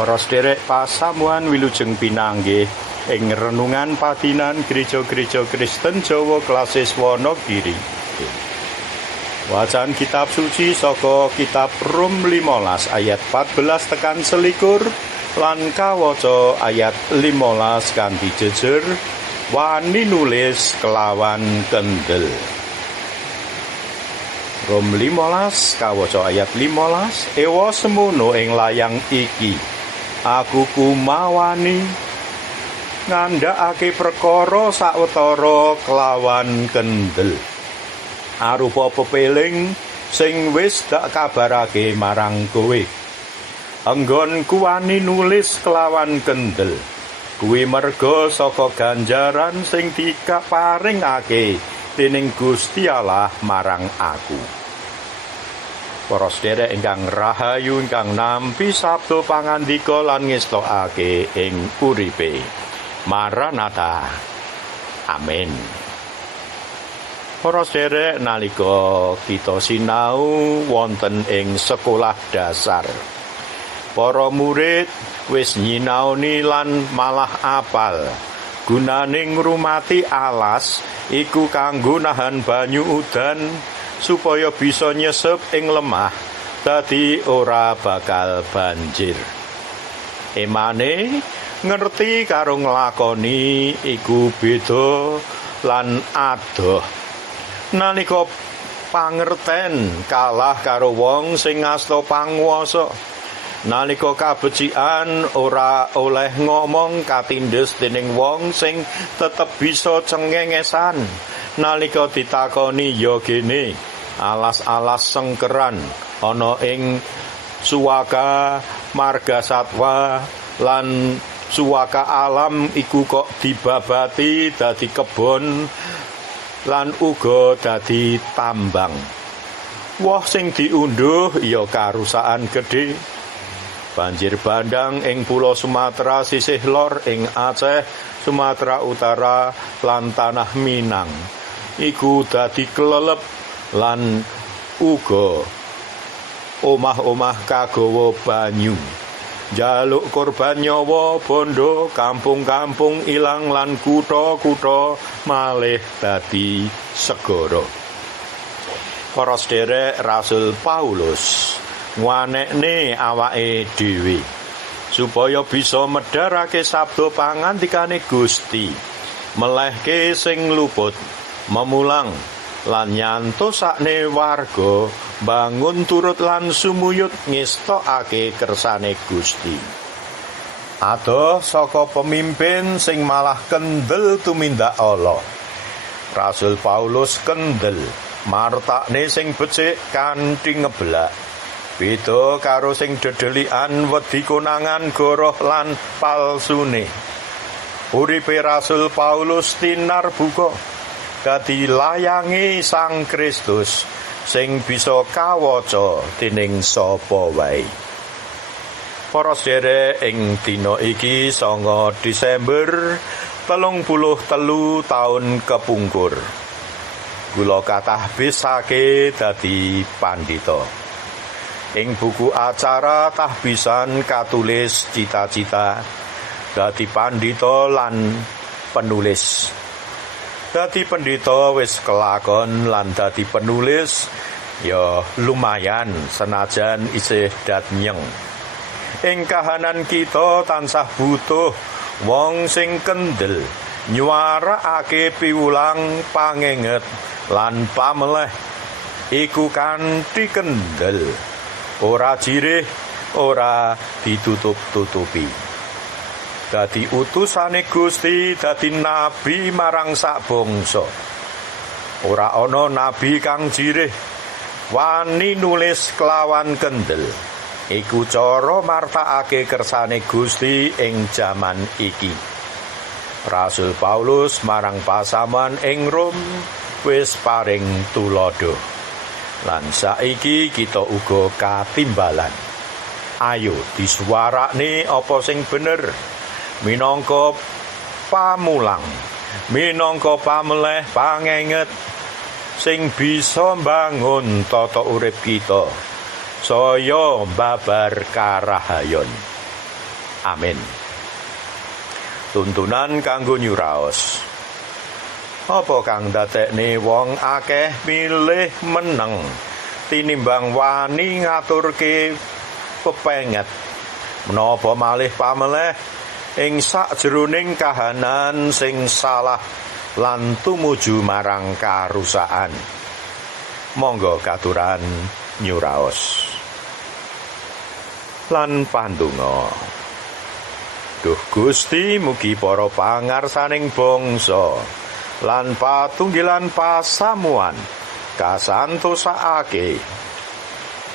Para sederek pasamuan wilujeng pinanggih ing renungan padinan gereja-gereja Kristen Jawa Klasis Wonogiri. Wacan kitab suci saka kitab Rum 15 ayat 14 tekan selikur lan kawaca ayat 15 kanthi jejer wani nulis kelawan kendel. Rum 15 kawaca ayat 15 ewa semono ing layang iki aku kumawani ngandhakake perkara sawetara kelawan kendel. Arupa pepeling sing wis dak kabarake marang kowe. Enggon kuwani nulis kelawan kendel. Kuwi merga saka ganjaran sing dikaparingake dening Gusti Allah marang aku Para sedherek ingkang rahayu ingkang nampi sabda pangandika lan ngestokake ing uripe. Maranatha. Amin. Para sedherek nalika kita sinau wonten ing sekolah dasar. Para murid wis nyinaoni lan malah apal. Gunaning rumati alas iku kanggo nahan banyu udan supaya bisa nyesep ing lemah dadi ora bakal banjir. Emane ngerti karo nglakoni iku beda lan adoh. Nalika pangerten kalah karo wong sing ngasta panguwasa. Nalika kabecikan ora oleh ngomong katindes dening wong sing tetep bisa cengengesan. Nalika ditakoni ya gene, alas-alas sengkeran ana ing suwaka marga satwa lan suwaka alam iku kok dibabati dadi kebon lan uga dadi tambang. Woh sing diunduh ya karusakan gedhe. Banjir bandang ing pulau Sumatera sisih lor ing Aceh Sumatera Utara lan tanah Minang. Iku dadi kelelep lan uga omah-omah kagawa banyu. Jaluk korban nyawa bondo kampung-kampung ilang lan kutha-kutha malih dadi segara. Para sederek Rasul Paulus ngwanekne awake dhewe supaya bisa medharake sabda pangandikane Gusti melehke sing luput memulang lan nyantosakne warga bangun turut lan sumuyut ngestokake kersane Gusti. Adoh saka pemimpin sing malah kendel tumindak Allah. Rasul Paulus kendel martakne sing becik kanthi ngeblak. Beda karo sing dedelian wedi konangan goroh lan palsune. Uripe Rasul Paulus tinar buka dadi layangi Sang Kristus sing bisa kawaca dening sapa wae. Para sedherek ing dina iki sanga Desember telung puluh telu taun kepungkur. Kula kathah bisake dadi pandhita. Ing buku acara tahbisan katulis cita-cita dadi pandhita lan penulis. Dadi pendhita wis kelakon lan dadi penulis ya lumayan senajan isih datnyeng ing kahanan kita tansah butuh wong sing kendel nyuarakake piwulang pangenget lan pameleh. Iku kanthi kendel. Ora jirih ora ditutup-tutupi dadi utusane Gusti dadi nabi marang sak bangsa ora ana nabi kang jirih. Wani nulis kelawan kendel. Iku cara martakake kersane Gusti ing jaman iki. Rasul Paulus marang pasaman ing Rom wis paring tulodo lan saiki kita uga katimbalan. Ayo disuarakne apa sing bener minangka pamulang minangka pameleh pangenget sing bisa mbangun tata urip kita saya babar karahayon Amin. Tuntunan kanggo nyuraos. Apa kang dadekne wong akeh milih meneng tinimbang wani ngaturke pepenget menapa malih pameleh ing sakjroning kahanan sing salah lan tumuju marang karusakan. Monggo katuran nyuraos. Lan pandonga. Duh Gusti mugi para pangarsaning bangsa lan patunggilan pasamuan kasantosake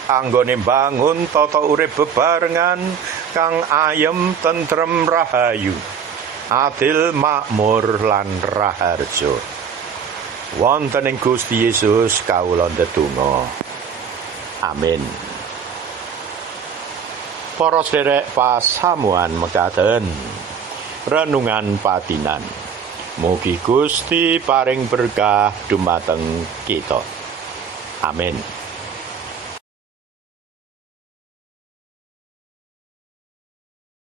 anggone bangun tata urip bebarengan kang ayem tentrem rahayu adil makmur lan raharjo. Wonten ing Gusti Yesus kawula ndedonga. Amin. Para sederek pasamuan mekaten. Renungan patinan. Mugi Gusti paring berkah dumateng kita. Amin.